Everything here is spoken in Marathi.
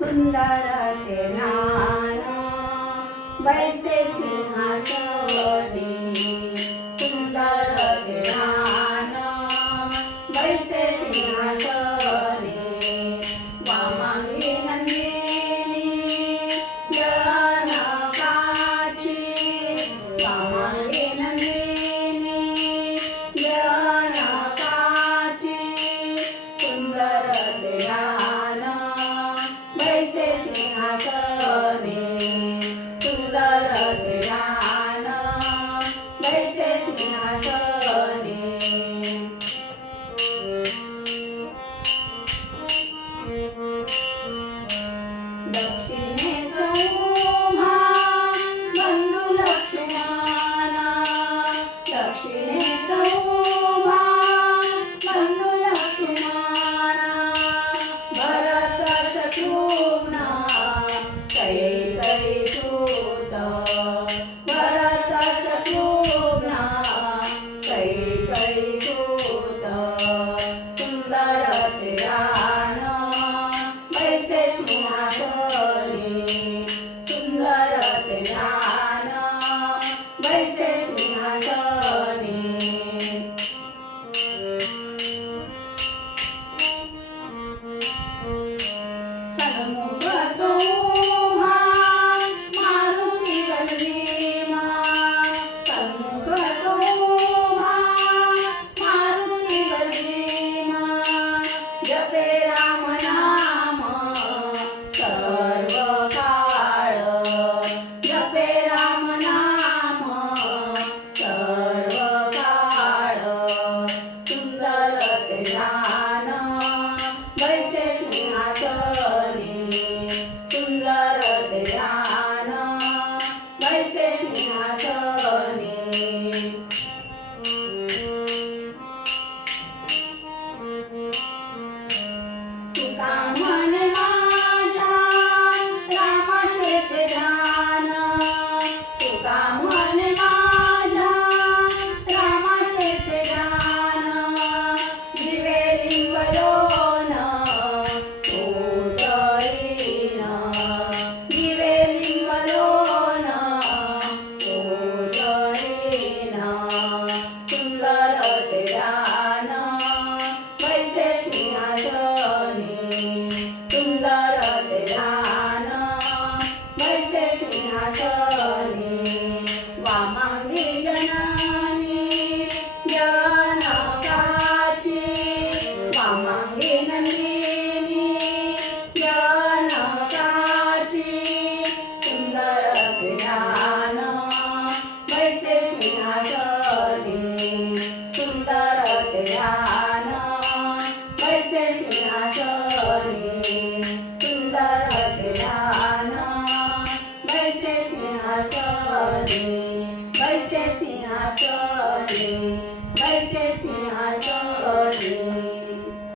सुंदर ते ज्ञान बैसे सिंहासनी सुंदर ते ज्ञान बैसे सिंहासनी वामांगी नंदिनी जनकाची वामांगी नंदिनी जनकाची सुंदर ते ज्ञान बैसे सिंहासनी सुंदर ते ज्ञान बैसे सिंहासनी दक्षिणे सौम्या बंधु लक्ष्मण दक्षिणे सौम्या बंधु लक्ष्मण भरत शत्रुघ्न कैकयीसूत भरत शत्रुघ्न कैकयीसूत सुंदर ते ज्ञान बैसे सिंहासनी सुंदर ते ज्ञान बैसे सिंहासनी सन्मुख तोम्हा मारुती गगनीमा सन्मुख तोम्हा मारुती गगनीमा जपे राम नाम सर्व काळ जपे राम नाम सर्व काळ सुंदर ते ज्ञान बैसे सिंहासनी सुंदर ते ज्ञान बैसे सिंहासनी तुका म्हणे माझ्या रामाचे ते ध्यान तुका म्हणे माझ्या रामाचे ते ध्यान दिवे लिंगलोन उतरीन दिवे लिंगलोन उतरीन सुंदर ते ध्यान बैसे सिंहासनी सुंदर ते ध्यान बैसे सिंहासनी वामांगी जननी जनकाची वामांगी नंदिनी जनकाची सुंदर ते ज्ञान बैसे सिंहासनी